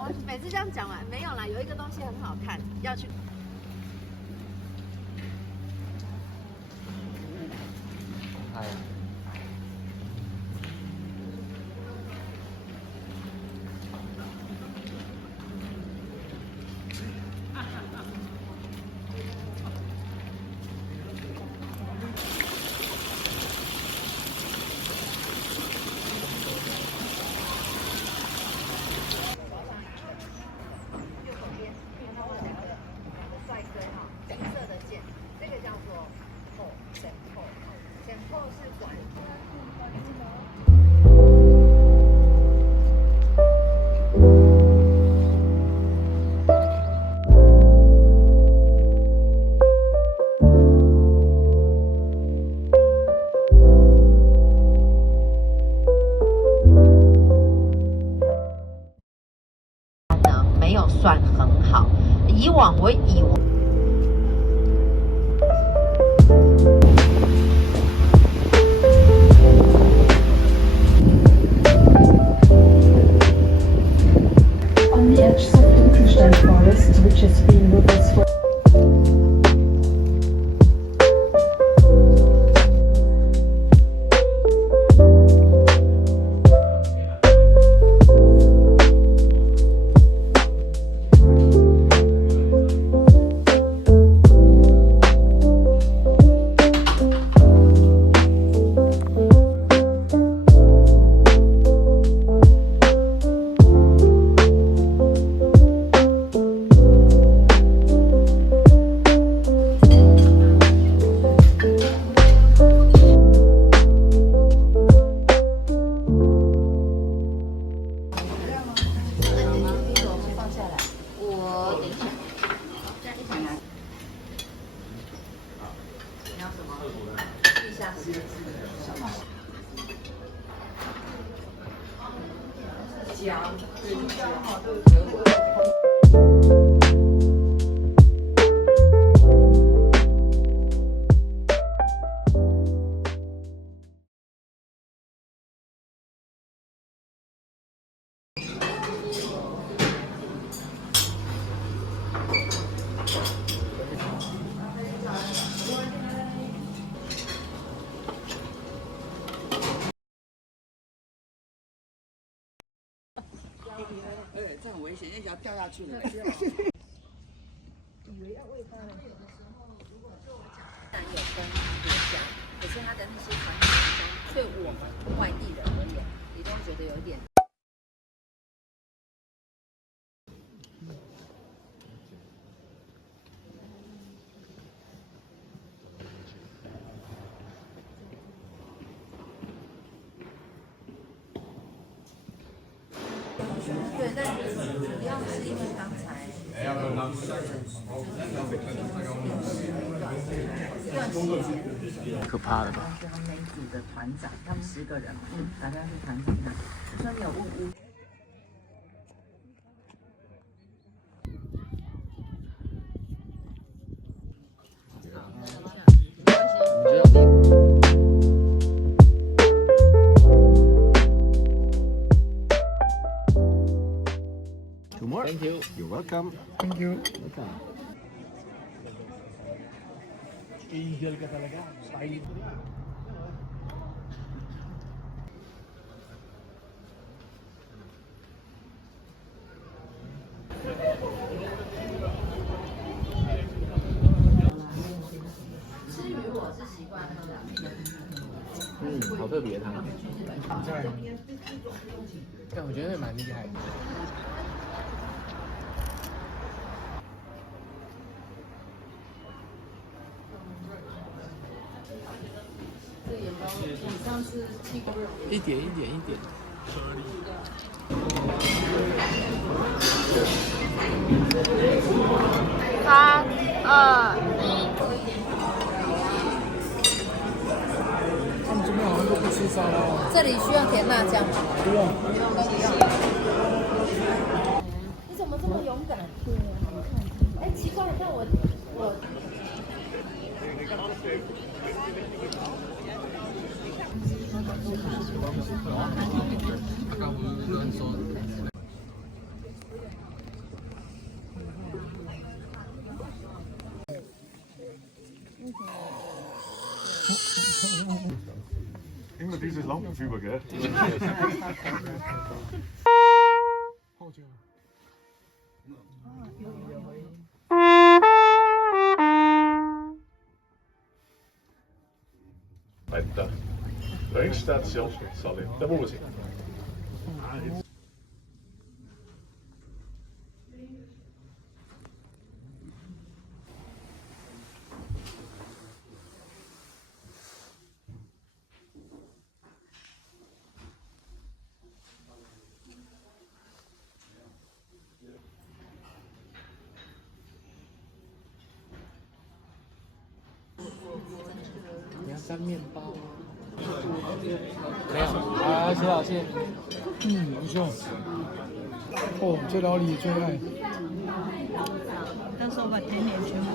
我每次这样讲完，没有啦，有一个东西很好看，要去。嗨。没有算很好，以往我以为。On the edge of Finkelstein Forest, which has been with us for这很危险，那条掉下去了。以为要喂它了。虽然有分国家，可是它的那些传统习俗，对我们外地人而言，也都觉得有一点。对，但主要是因为刚才。可怕了吧？是他们那一组的团长，他们10个人嘛，大概是团长的。我说你有问乌。Two more. Thank you. You're welcome. Thank you. Welcome. Angel ka talaga. Style. 吃鱼我是习惯喝的。好特别汤。但我觉得蛮厉害的。这个盐包比上次7公肉。一点。3、2、1。他们这边好像都不吃沙拉。这里需要甜辣酱吗？不用。你怎么这么勇敢？对啊，哎，奇怪，你看我。刚不是跟说。Immer dieses Lampenfieber, gell? Aitäh. Röngstation Salintavuusi.你要沾面包啊？没有，啊，写好线。不错。哦，这老李最爱。到时候把甜点全部。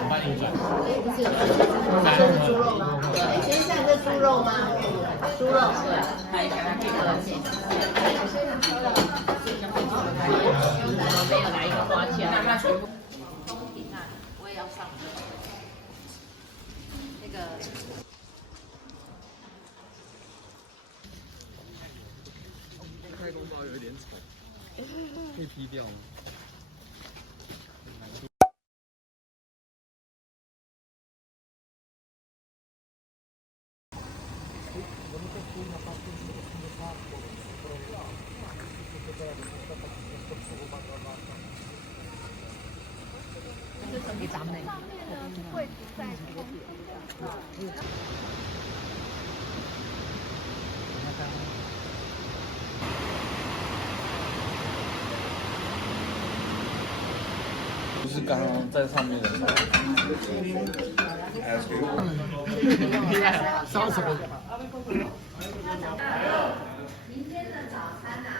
我帮你转。不是有猪肉吗？对，先下这猪肉吗？猪肉，对。没有来一个花钱，那全部。中庭那里我也要上那个。开公包有点吵，可以劈掉吗？这送给咱们。柜子在空。不是刚刚在上面的时候。烧什么？明天的早餐啊，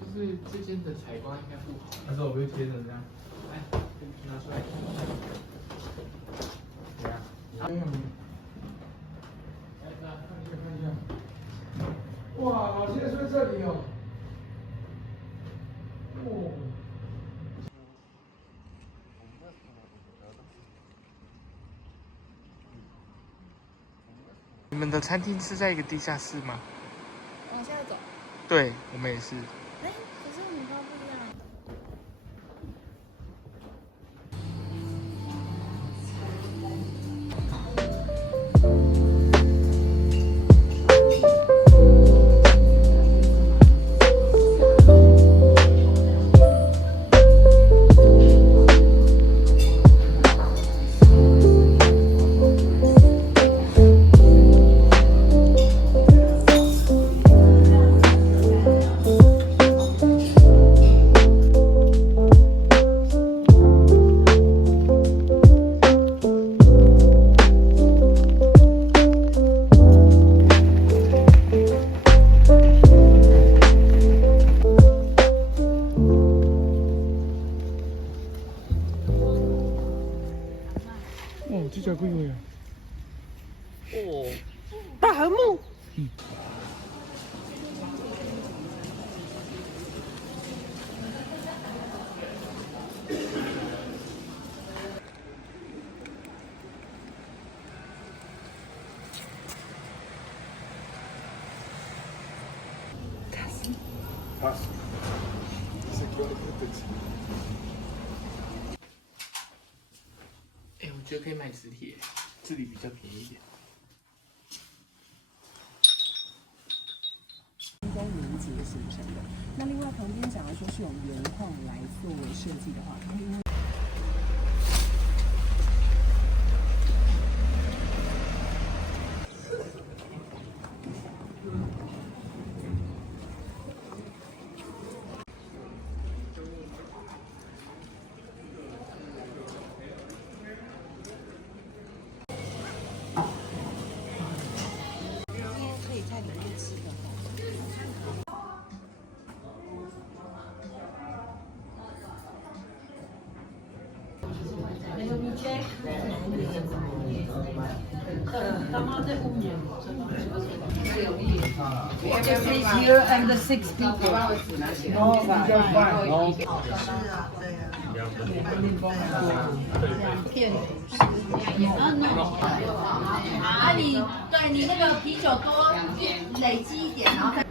就是这间的采光应该不好。还是我不会贴着这样？来，拿出来。怎样？看一下。哇，老谢睡这里哦。哦。你们的餐厅是在一个地下室吗？往下走。对，我们也是。哎，可是米糕不一样。哦，这叫贵贵啊！哦，大和睦。哎，我觉得可以买实体，这里比较便宜一点。跟凝结形成的。那另外旁边假如说是用原矿来作为设计的话，它因为Here and the 6 people. 啊，你对你那个啤酒多累积一点，然后再。